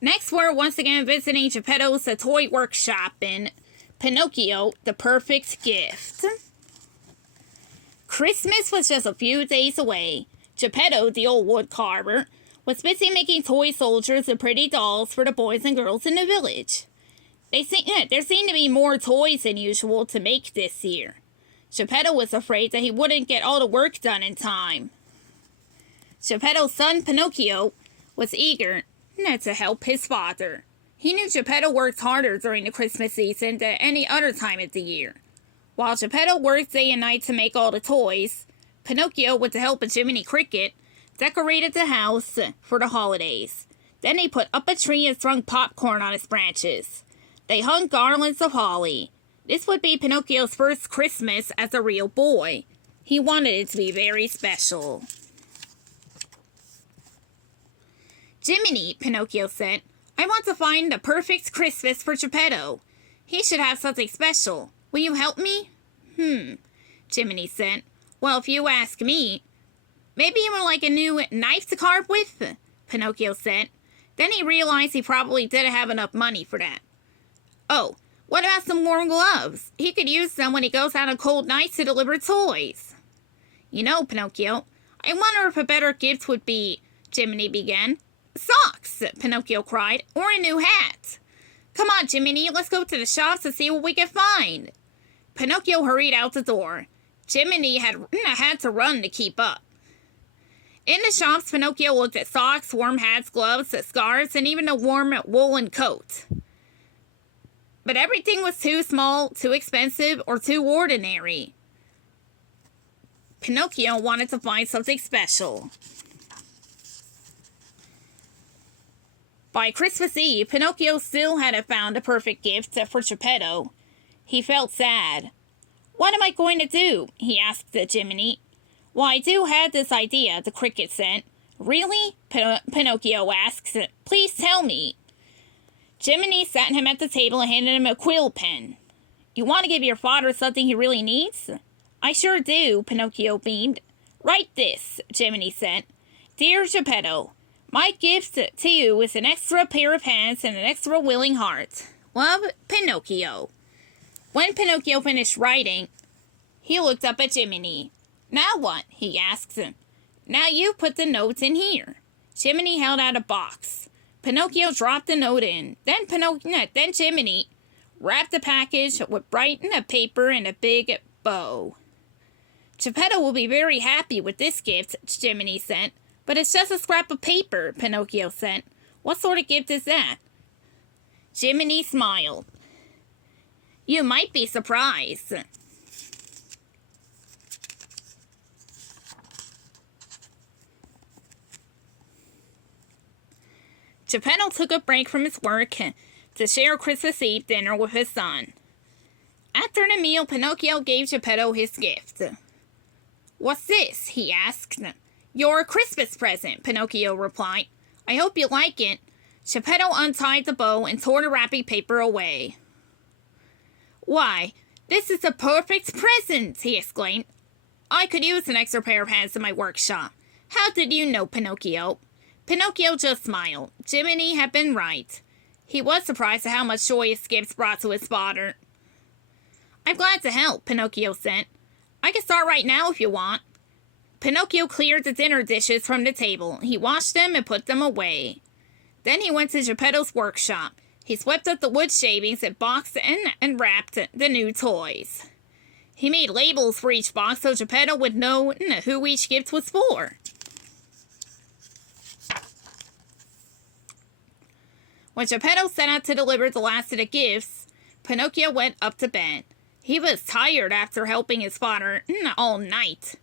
Next, we're once again visiting Geppetto's toy workshop in Pinocchio, the Perfect Gift. Christmas was just a few days away. Geppetto, the old wood carver, was busy making toy soldiers and pretty dolls for the boys and girls in the village. There seemed to be more toys than usual to make this year. Geppetto was afraid that he wouldn't get all the work done in time. Geppetto's son Pinocchio was eager to help his father. He knew Geppetto worked harder during the Christmas season than any other time of the year. While Geppetto worked day and night to make all the toys, Pinocchio, with the help of Jiminy Cricket, decorated the house for the holidays. Then they put up a tree and strung popcorn on its branches. They hung garlands of holly. This would be Pinocchio's first Christmas as a real boy. He wanted it to be very special. Jiminy, Pinocchio said, I want to find the perfect Christmas for Geppetto. He should have something special. Will you help me? Jiminy said. Well, if you ask me, maybe you would like a new knife to carve with? Pinocchio said. Then he realized he probably didn't have enough money for that. Oh, what about some warm gloves? He could use them when he goes out on cold nights to deliver toys. You know, Pinocchio, I wonder if a better gift would be, Jiminy began. Socks, Pinocchio cried, or a new hat. Come on, Jiminy, let's go to the shops and see what we can find. Pinocchio hurried out the door. Jiminy had to run to keep up. In the shops, Pinocchio looked at socks, warm hats, gloves, scarves, and even a warm woolen coat. But everything was too small, too expensive, or too ordinary. Pinocchio wanted to find something special. By Christmas Eve, Pinocchio still hadn't found a perfect gift for Geppetto. He felt sad. What am I going to do? He asked the Jiminy. Well, I do have this idea, the Cricket said. Really? Pinocchio asked. Please tell me. Jiminy sat him at the table and handed him a quill pen. You want to give your father something he really needs? I sure do, Pinocchio beamed. Write this, Jiminy said. Dear Geppetto, my gift to you is an extra pair of hands and an extra willing heart. Love, Pinocchio. When Pinocchio finished writing, he looked up at Jiminy. Now what? He asked. Now you put the notes in here. Jiminy held out a box. Pinocchio dropped the note in. Then Jiminy wrapped the package with bright paper and a big bow. Geppetto will be very happy with this gift, Jiminy said. But it's just a scrap of paper, Pinocchio said. What sort of gift is that? Jiminy smiled. You might be surprised. Geppetto took a break from his work to share Christmas Eve dinner with his son. After the meal, Pinocchio gave Geppetto his gift. What's this? He asked. Your Christmas present, Pinocchio replied. I hope you like it. Geppetto untied the bow and tore the wrapping paper away. Why, this is a perfect present, he exclaimed. I could use an extra pair of hands in my workshop. How did you know, Pinocchio? Pinocchio just smiled. Jiminy had been right. He was surprised at how much joy his gifts brought to his father. I'm glad to help, Pinocchio said. I can start right now if you want. Pinocchio cleared the dinner dishes from the table. He washed them and put them away. Then he went to Geppetto's workshop. He swept up the wood shavings and boxed and wrapped the new toys. He made labels for each box so Geppetto would know who each gift was for. When Geppetto set out to deliver the last of the gifts, Pinocchio went up to bed. He was tired after helping his father all night.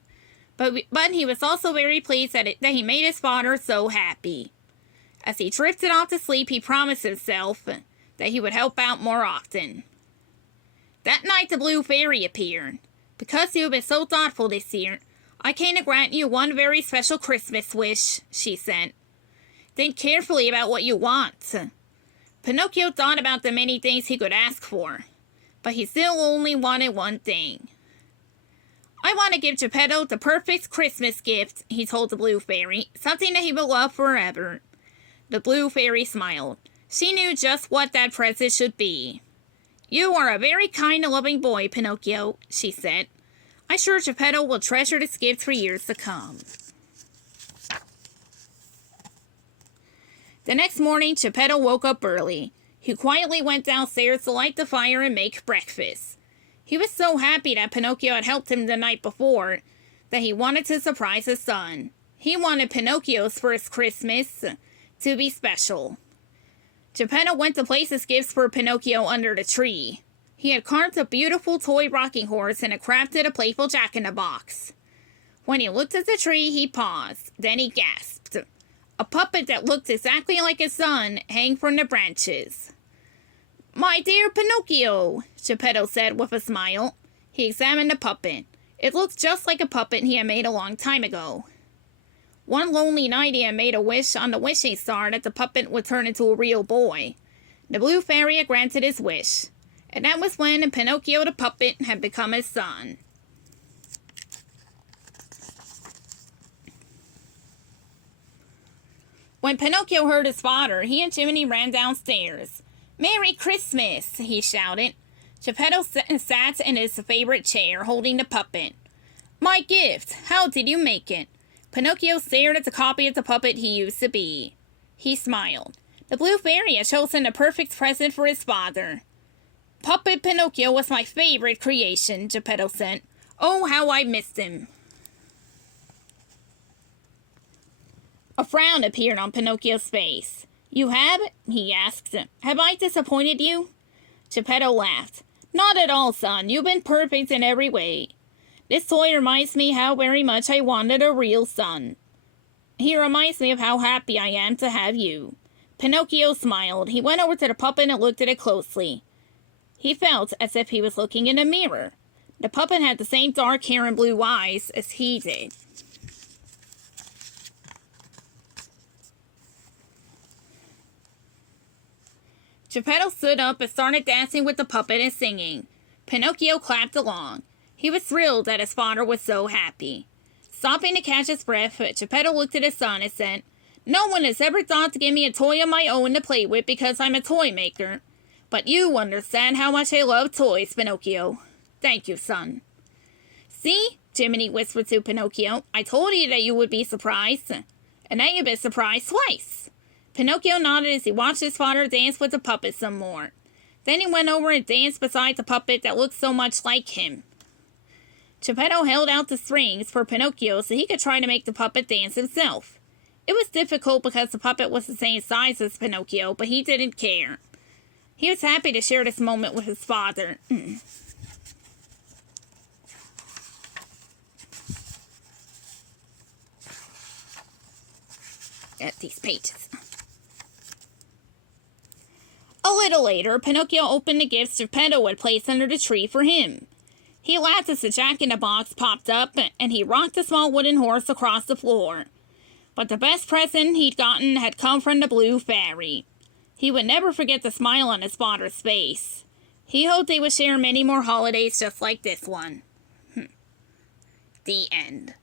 But he was also very pleased that he made his father so happy. As he drifted off to sleep, he promised himself that he would help out more often. That night the Blue Fairy appeared. Because you have been so thoughtful this year, I came to grant you one very special Christmas wish, she said. Think carefully about what you want. Pinocchio thought about the many things he could ask for, but he still only wanted one thing. I want to give Geppetto the perfect Christmas gift, he told the Blue Fairy, something that he will love forever. The blue fairy smiled. She knew just what that present should be. "You are a very kind and loving boy, Pinocchio," she said. "I'm sure Geppetto will treasure this gift for years to come." The next morning, Geppetto woke up early. He quietly went downstairs to light the fire and make breakfast. He was so happy that Pinocchio had helped him the night before that he wanted to surprise his son. He wanted Pinocchio's first Christmas to be special. Geppetto went to place his gifts for Pinocchio under the tree. He had carved a beautiful toy rocking horse and had crafted a playful jack-in-the-box. When he looked at the tree, he paused. Then he gasped. A puppet that looked exactly like his son hung from the branches. "My dear Pinocchio," Geppetto said with a smile. He examined the puppet. It looked just like a puppet he had made a long time ago. One lonely night he had made a wish on the wishing star that the puppet would turn into a real boy. The blue fairy had granted his wish, and that was when Pinocchio the puppet had become his son. When Pinocchio heard his father, he and Jiminy ran downstairs. "Merry Christmas!" he shouted. Geppetto sat in his favorite chair, holding the puppet. "My gift! How did you make it?" Pinocchio stared at the copy of the puppet he used to be. He smiled. The blue fairy had chosen the perfect present for his father. "Puppet Pinocchio was my favorite creation," Geppetto said. "Oh, how I missed him." A frown appeared on Pinocchio's face. "You have?" he asked. "Have I disappointed you?" Geppetto laughed. "Not at all, son. You've been perfect in every way. This toy reminds me how very much I wanted a real son. He reminds me of how happy I am to have you." Pinocchio smiled. He went over to the puppet and looked at it closely. He felt as if he was looking in a mirror. The puppet had the same dark hair and blue eyes as he did. Geppetto stood up and started dancing with the puppet and singing. Pinocchio clapped along. He was thrilled that his father was so happy. Stopping to catch his breath, Geppetto looked at his son and said, "No one has ever thought to give me a toy of my own to play with because I'm a toy maker. But you understand how much I love toys, Pinocchio. Thank you, son." "See?" Jiminy whispered to Pinocchio. "I told you that you would be surprised. And now you've been surprised twice." Pinocchio nodded as he watched his father dance with the puppet some more. Then he went over and danced beside the puppet that looked so much like him. Geppetto held out the strings for Pinocchio so he could try to make the puppet dance himself. It was difficult because the puppet was the same size as Pinocchio, but he didn't care. He was happy to share this moment with his father. At these pages. A little later, Pinocchio opened the gifts Geppetto had placed under the tree for him. He laughed as the jack-in-the-box popped up, and he rocked the small wooden horse across the floor. But the best present he'd gotten had come from the blue fairy. He would never forget the smile on his father's face. He hoped they would share many more holidays just like this one. The end.